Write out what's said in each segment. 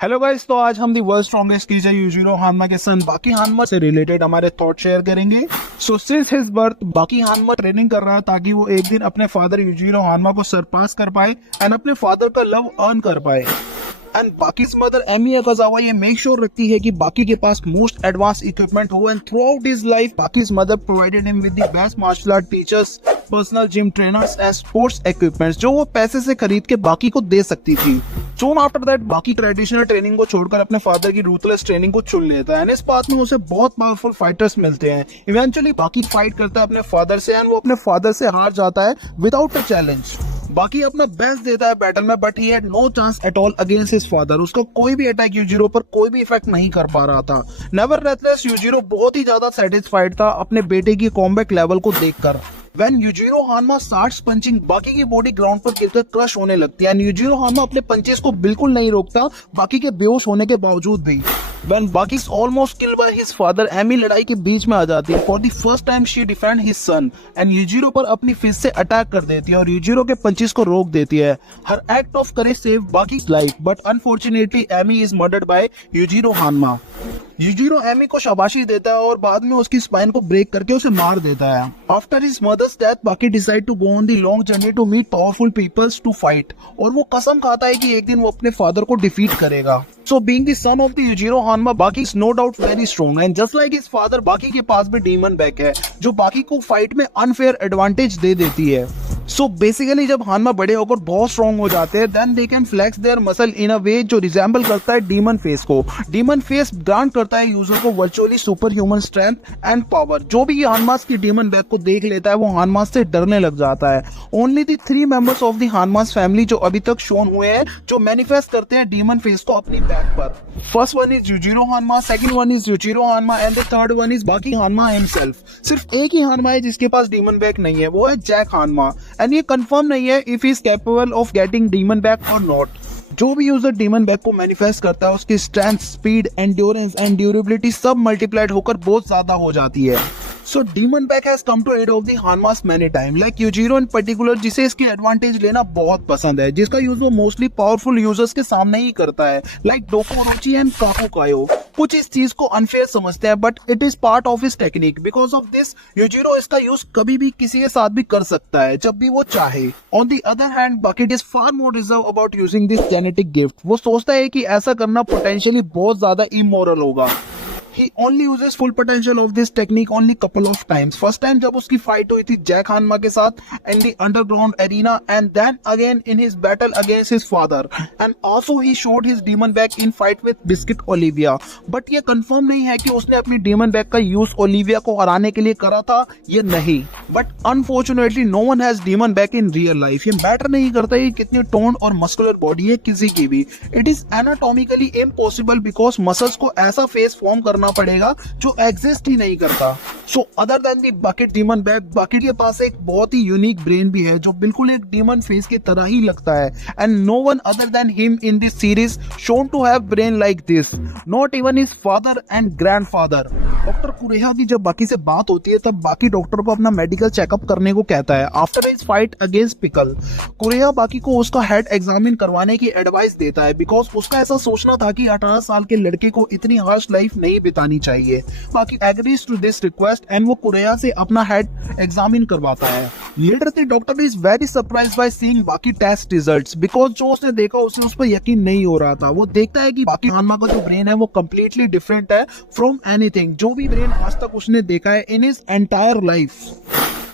Hello guys, तो आज हम the world strongest teacher Yujiro हानमा के सन बाकी हानमा से रिलेटेड हमारे थॉट शेयर करेंगे। सो सिंस हिज बर्थ बाकी हानमा ट्रेनिंग कर रहा है ताकि वो एक दिन अपने फादर यूजिरो हानमा को सरपास कर पाए एंड अपने फादर का लव अर्न कर पाए। And Baki's mother Emi Akezawa ये मेक श्योर रखती है कि बाकी के पास मोस्ट एडवांस इक्विपमेंट हो and throughout his life Baki's mother provided him with the best martial art teachers, personal gym trainers and sports equipments जो वो पैसे से खरीद के बाकी को दे सकती थी। सोन आफ्टर दैट बाकी ट्रेडिशनल ट्रेनिंग को छोड़कर अपने फादर की रूथलेस ट्रेनिंग को चुन लेता है एंड इस बात में उसे बहुत पावरफुल फाइटर्स मिलते हैं। इवेंचुअली बाकी फाइट करता है अपने फादर से एंड वो अपने फादर से हार जाता है विदाउट अ चैलेंज। बाकी अपना बेस्ट देता है बैटल में but he had no chance at all against his father. उसका कोई भी अटैक यूजिरो पर कोई भी इफेक्ट नहीं कर पा रहा था। नेवरदलेस यूजिरो बहुत ही ज्यादा सेटिस्फाइड था अपने बेटे की कॉम्बैट लेवल को देखकर। When Yujiro Hanma starts punching, बाकी की बॉडी ग्राउंड पर गिरकर क्रश होने लगती है। यूजिरो हानमा अपने पंचेस को बिल्कुल नहीं रोकता बाकी के बेहोश होने के बावजूद भी। When बाकी is almost killed by his father, Emi लड़ाई के बीच में आ जाती है। For the first time she defend his son and Yujiro पर अपनी फिस्ट से अटैक कर देती है और यूजिरो के पंचेस को रोक देती है। Her act of courage save Baki's life, but unfortunately Emi is murdered by Yujiro Hanma. Yujiro Emi को शाबाशी देता है और बाद में उसकी स्पाइन को ब्रेक करके उसे मार देता है। After his mother's death Baki decide to go on the long journey to meet powerful peoples to fight और वो कसम खाता है कि एक दिन वो अपने फादर को डिफीट करेगा। So being the son of the Yujiro Hanma, Baki is no doubt very strong and just like his father, बाकी के पास भी डीमन बैक है जो बाकी को फाइट में अनफेयर एडवांटेज दे देती है। सो बेसिकली जब हानमा बड़े होकर बहुत स्ट्रॉन्ग हो जाते हैं then they can flex their muscle in a way जो रिजेंबल करता है डीमन फेस को। डीमन फेस ग्रांट करता है यूजर को virtually super human strength and power. जो भी हानमास की डीमन बैक को देख लेता है वो हानमास से डरने लग जाता है। Only the 3 members of the Hanma family जो अभी तक शोन हुए हैं जो मैनिफेस्ट करते हैं डीमन फेस को अपनी बैक पर। First one is Yujiro हानमा, second one is Yujiro हानमा and the third one is बाकी हानमा हिमसेल्फ। सिर्फ एक ही हानमा है जिसके पास डीमन बैक नहीं है, वो है जैक हानमा एंड ये कंफर्म नहीं है if he is capable of getting demon back और नॉट। जो भी यूजर डीमन बैक को मैनिफेस्ट करता है उसकी strength, speed, endurance and durability सब मल्टीप्लाइड होकर बहुत ज्यादा हो जाती है। So Demon Back has come to aid of the Hanmas many times, like Yujiro in particular जिसे इसकी एडवांटेज लेना बहुत पसंद है, जिसका यूज वो मोस्टली पावरफुल यूजर्स के सामने ही करता है, लाइक डोको रोची एंड काकू कायो। कुछ इस चीज को अनफेयर समझते हैं but it is part of his technique. Because of this Yujiro इसका यूज कभी भी किसी के साथ भी कर सकता है जब भी वो चाहे। On the other hand bucket is far more reserve about using this genetic gift. वो सोचता है कि ऐसा करना पोटेंशियली बहुत ज्यादा इमोरल होगा। He only uses full potential of this technique only couple of times. First time जब उसकी फाइट हुई थी जैक हानमा के साथ in the underground arena and then again in his battle against his father and also he showed his demon back in fight with Biscuit Olivia. But ये confirm नहीं है कि उसने अपनी demon back का यूज ओलिविया को हराने के लिए करा था या नहीं। But unfortunately no one has demon back in real life. ये मैटर नहीं करता है कितनी टोन और मस्कुलर बॉडी है किसी की भी। It is anatomically impossible because muscles को ऐसा फेस फॉर्म करना पड़ेगा जो एग्जिस्ट ही नहीं करता। सो अदर देन दी बकेट डीमन बैक, बकेट के पास एक बहुत ही यूनिक ब्रेन भी है जो बिल्कुल एक डीमन फेस की तरह ही लगता है and no one other than him in this series shown to have brain like this, not even his father and grandfather. Doctor Kureha की जब बाकी से बात होती है तब बाकी डॉक्टर को अपना मेडिकल चेकअप करने को कहता है। After his fight against Pickle Kureha Baki को उसका हेड एग्जामिन करवाने की एडवाइस देता है बिकॉज उसका ऐसा सोचना था कि 18 साल के लड़के को इतनी हार्श लाइफ नहीं बितानी चाहिए। Baki agrees to this request and वो कुरेहा से अपना हेड एग्जामिन करवाता है। Later the doctor is very surprised by seeing Baki test results because जो उसने देखा उसे उस पर यकीन नहीं हो रहा था। वो देखता है कि बाकी हानमा का जो ब्रेन है वो कम्प्लीटली डिफरेंट है फ्रॉम एनीथिंग जो भी ब्रेन आज तक उसने देखा है in his entire life.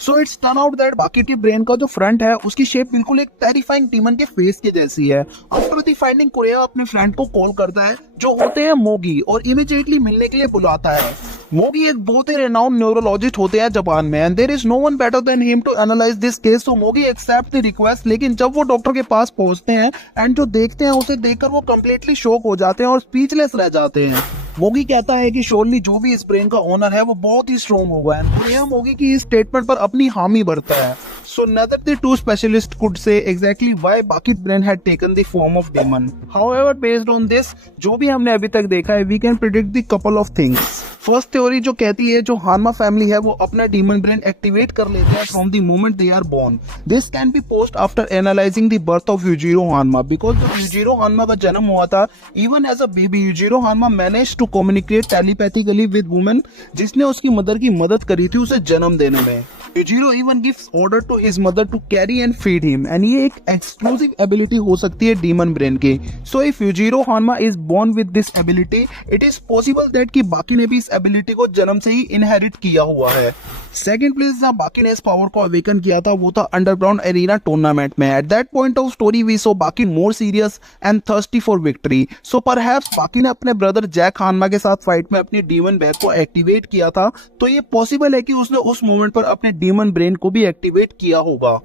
So it's turn out that बाकी की ब्रेन का जो फ्रंट है उसकी शेप बिल्कुल एक टेरिफाइंग डीमन के फेस की जैसी है। आफ्टर द फाइंडिंग कुरेहा अपने फ्रेंड को कॉल करता है जो होते हैं मोगी और इमीडिएटली मिलने के लिए बुलाता है। मोगी एक बहुत ही रेनाउंड न्यूरोलॉजिस्ट होते हैं जापान में and there is no one better than him to analyze this case. So Mogi accept the request, लेकिन जब वो डॉक्टर के पास पहुंचते हैं एंड जो देखते हैं उसे देखकर वो कम्प्लीटली शॉक हो जाते हैं और स्पीचलेस रह जाते हैं। मोगी कहता है कि श्योरली जो भी इस ब्रेन का ओनर है वो बहुत ही स्ट्रॉन्ग होगा एंड यह मोगी की इस स्टेटमेंट पर अपनी हामी भरता है। So neither the two specialists could say exactly why Baki's brain had taken the form of demon. However, based on this, जो भी हमने अभी तक देखा है, we can predict the couple of things. First theory जो कहती है जो हानमा फैमिली है वो अपना डीमन ब्रेन एक्टिवेट कर लेते हैं from the moment they are born. This can be post after analysing the birth of Yujiro Hanma, because जब यूजिरो हानमा का जन्म हुआ था, even as a baby Yujiro Hanma manage to communicate telepathically with women, जिसने उसकी mother की मदद करी थी उसे जन्म देने में। Yujiro even gives order to his mother to carry and feed him, and ये एक एक्सक्लूसिव एबिलिटी हो सकती है डीमन ब्रेन की। So if Yujiro Hanma is born with this ability, it is possible that कि बाकी ने भी इस एबिलिटी को जन्म से ही इनहेरिट किया हुआ है। सेकंड प्लेस जहां बाकी ने इस पावर को अवेकन किया था वो था अंडरग्राउंड एरिना टूर्नामेंट में। At that point of story we saw Baki more serious and thirsty for victory. So perhaps Baki ने अपने ब्रदर जैक हानमा के साथ फाइट में अपनी डीमन बैग को एक्टिवेट किया था, तो ये पॉसिबल है कि उसने उस मोमेंट पर अपने डीमन ब्रेन को भी एक्टिवेट किया होगा।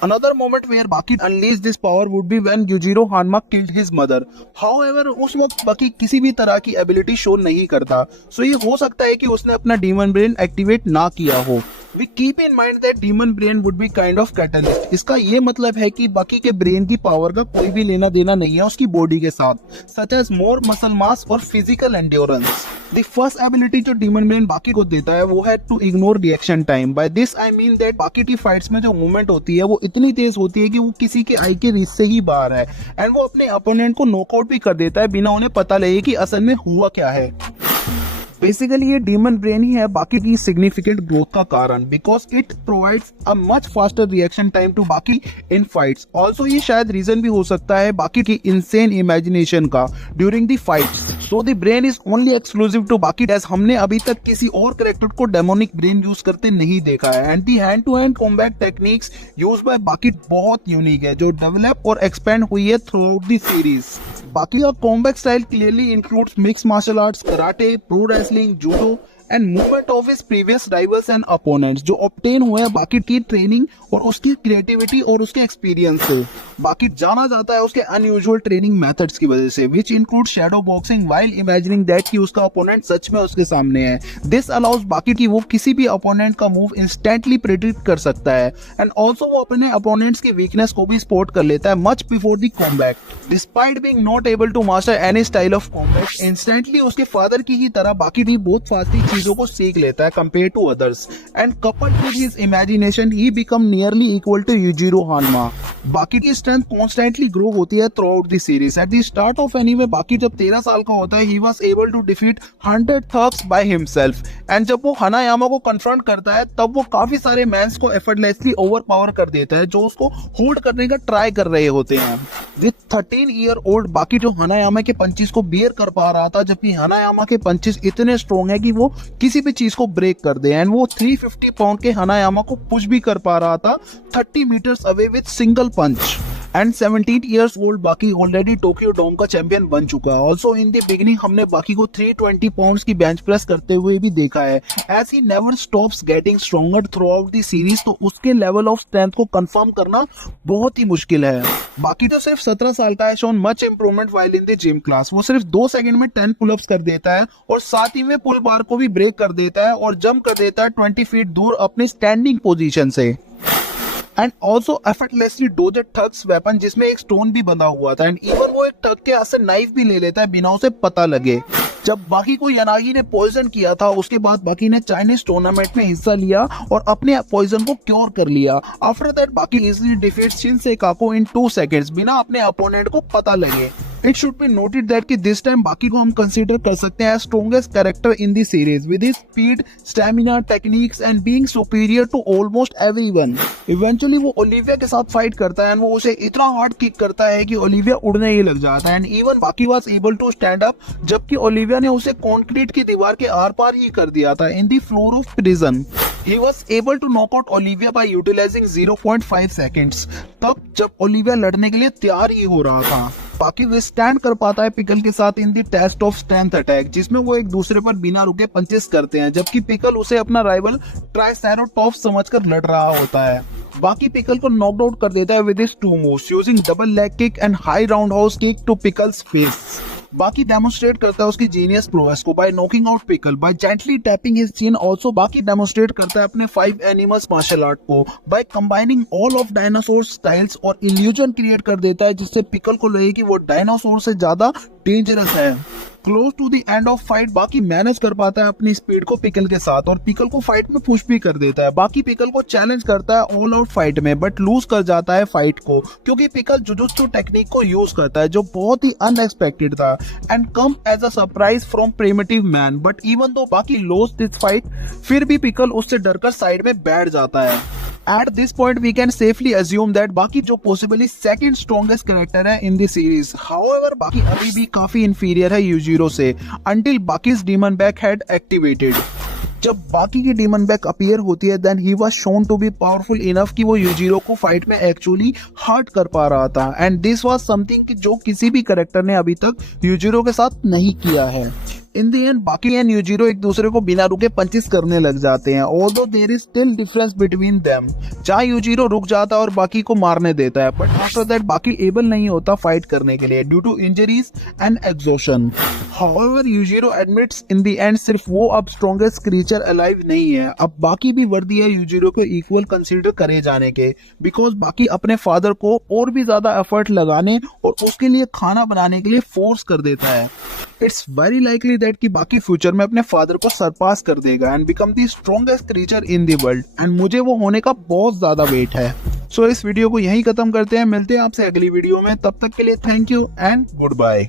Another moment where Baki unleashed this power would be when Yujiro Hanma killed his mother. However, उस वक्त बाकी किसी भी तरह की एबिलिटी शो नहीं करता, सो ये हो सकता है कि उसने अपना डीमन ब्रेन एक्टिवेट ना किया हो। We keep in mind that demon brain would be kind of catalyst. इसका ये मतलब है कि बाकी के ब्रेन की पावर का कोई भी लेना देना नहीं है उसकी बॉडी के साथ, such as more muscle mass और physical endurance. The first ability जो demon brain बाकी को देता है वो है to ignore reaction time. By this I mean that बाकी की फाइट्स में जो मूवमेंट होती है वो इतनी तेज होती है कि वो किसी के आई के रीच से ही बाहर है, एंड वो अपने अपोनेंट को नॉकआउट भी कर देता है बिना उन्हें पता लगे कि असल में हुआ क्या है। बेसिकली ये डीमन ब्रेन ही है बाकी की सिग्निफिकेंट ग्रोथ का कारण, because it provides a much faster reaction time to Baki in fights. Also ये शायद रीजन भी हो सकता है बाकी की इंसेन इमेजिनेशन का during the fights. So the brain is only exclusive to Baki, as हमने अभी तक किसी और कैरेक्टर को डेमोनिक ब्रेन यूज करते नहीं देखा है। And the hand to hand combat techniques use by Baki बहुत यूनिक है, जो डेवलप और एक्सपेंड हुई है throughout the series. Baki का combat style clearly includes mix martial arts, karate, pro wrestling, judo and movement of his previous rivals and opponents, जो obtain हुए हैं बाकी की ट्रेनिंग और उसकी क्रिएटिविटी और उसके एक्सपीरियंस से। बाकी जाना जाता है उसके अनयूजुअल ट्रेनिंग मेथड्स की वजह से, which include shadow boxing while imagining that कि उसका अपोनेंट सच में उसके सामने है। दिस अलाउज बाकी की वो किसी भी अपोनेंट का मूव इंस्टेंटली प्रेडिक्ट कर सकता है, एंड ऑल्सो वो अपने अपोनेंट्स की वीकनेस को भी स्पॉट कर लेता है much before the combat. Despite being not able to master any style of combat, instantly उसके फादर की ही तरह बाकी भी बहुत फास्टली चीजों को सीख लेता है compare to others, and coupled with his imagination he become nearly equal to Yujiro Hanma. Baki की स्ट्रेंथ कॉन्स्टेंटली ग्रो होती है throughout the series. At the start of anime Baki जब 13 साल का होता है, he was able to defeat 100 thugs by himself, and जब वो हनायामा को कन्फ्रंट करता है तब वो काफी सारे मैंस को एफर्टलेसली ओवरपावर कर देता है जो उसको होल्ड करने का ट्राई कर रहे होते हैं। विद 13 ईयर ओल्ड बाकी जो हनायामा के पंचेस को बियर कर पा रहा था, जबकि हनायामा के पंचेस इतने स्ट्रॉन्ग है कि वो किसी भी चीज को ब्रेक कर दे, एंड वो 350 पाउंड के हनायामा को पुश भी कर पा रहा था 30 metres away with single punch. And 17 years old Baki already Tokyo Dome का चैंपियन बन चुका है। ऑल्सो इन द बिगिनिंग हमने बाकी को 320 पाउंड्स की बेंच प्रेस करते हुए भी देखा है, as he never stops getting stronger throughout the series. तो उसके लेवल ऑफ स्ट्रेंथ को कंफर्म करना बहुत ही मुश्किल है। बाकी तो सिर्फ 17 साल का है, shown much improvement while in the gym class. वो सिर्फ 2 सेकंड में 10 पुलअप्स कर देता है और साथ ही में पुल बार को भी ब्रेक कर देता है और जंप कर देता है 20 फीट दूर अपनी स्टैंडिंग पोजीशन से। And also effortlessly dodged thugs weapon जिसमें एक स्टोन भी बंधा हुआ था, एंड इवन वो एक थग के हाथ से नाइफ भी ले लेता है बिना उसे पता लगे। जब बाकी को यानागी ने पॉइजन किया था उसके बाद बाकी ने चाइनीज टूर्नामेंट में हिस्सा लिया और अपने पॉइजन को क्योर कर लिया। After that Baki easily defeat Shin Sekako in 2 seconds बिना अपने अपोनेंट को पता लगे। It should be noted that कि दिस टाइम बाकी को हम कंसीडर कर सकते हैं strongest character in the series with his speed, stamina, techniques and being superior to almost everyone. Eventually वो ओलिविया के साथ फाइट करता है एंड वो उसे इतना हार्ड किक करता है कि ओलिविया उड़ने ही लग जाता है, and even Baki was able to stand up जबकि ओलिविया ने उसे कंक्रीट की दीवार के आर पार ही कर दिया था in the floor of prison. He was able to knock out Olivia by utilizing 0.5 seconds, तब जब ओलिविया लड़ने के लिए तैयार ही हो रहा था। बाकी वे स्टैंड कर पाता है पिकल के साथ in the test of strength attack, जिसमें वो एक दूसरे पर बिना रुके पंचेस करते हैं, जबकि पिकल उसे अपना राइवल ट्राइसेरोटॉप्स समझकर लड़ रहा होता है। बाकी पिकल को नॉकड आउट कर देता है with his 2 moves using double leg kick and high roundhouse kick to Pickle's face. Baki demonstrate करता है उसकी जीनियस प्रोएस को by knocking out Pickle by gently tapping his chin. Also Baki demonstrate करता है अपने 5 एनिमल्स मार्शल आर्ट को by combining all of dinosaur styles और illusion create कर देता है जिससे पिकल को लगे कि वो डायनासोर से ज्यादा डेंजरस है। Close to the end of fight Baki manage कर पाता है अपनी स्पीड को पिकल के साथ और पिकल को फाइट में पुश भी कर देता है। बाकी पिकल को चैलेंज करता है ऑल आउट फाइट में बट लूज कर जाता है फाइट को क्योंकि पिकल जुजुत्सु टेक्निक को यूज करता है जो बहुत ही अनएक्सपेक्टेड था and come as a surprise from primitive man. But even though Baki lost this fight फिर भी पिकल उससे डरकर साइड में बैठ जाता है। At this point, we can safely assume that बाकी जो possibly second strongest character है in the series. However, बाकी अभी भी काफी inferior है यूजिरो से until बाकी's demon back had activated. जब बाकी की डीमन बैक अपीयर होती है देन ही was shown to be powerful enough कि वो यूजिरो को फाइट में एक्चुअली हर्ट कर पा रहा था एंड दिस वाज समथिंग जो किसी भी कैरेक्टर ने अभी तक यूजिरो के साथ नहीं किया है। इन दी एंड बाकी एंड यूजिरो एक दूसरे को बिना रुके पंचेस करने लग जाते हैं although there is still difference between them. जहाँ यूजिरो रुक जाता है और बाकी को मारने देता है but after that Baki able नहीं होता फाइट करने के लिए due to injuries and exhaustion. However Yujiro admits in the end सिर्फ वो अब स्ट्रॉन्गेस्ट क्रीचर अलाइव नहीं है, अब बाकी भी वर्दी है यूजिरो को इक्वल कंसीडर करे जाने के बिकॉज बाकी अपने फादर को और भी ज्यादा एफर्ट लगाने और उसके लिए खाना बनाने के लिए फोर्स कर देता है। इट्स वेरी लाइकली दैट कि बाकी फ्यूचर में अपने फादर को सरपास कर देगा and become the strongest creature in the world and मुझे वो होने का बहुत ज्यादा वेट है। सो इस वीडियो को यहीं खत्म करते हैं, मिलते हैं आपसे अगली वीडियो में, तब तक के लिए thank you and good bye.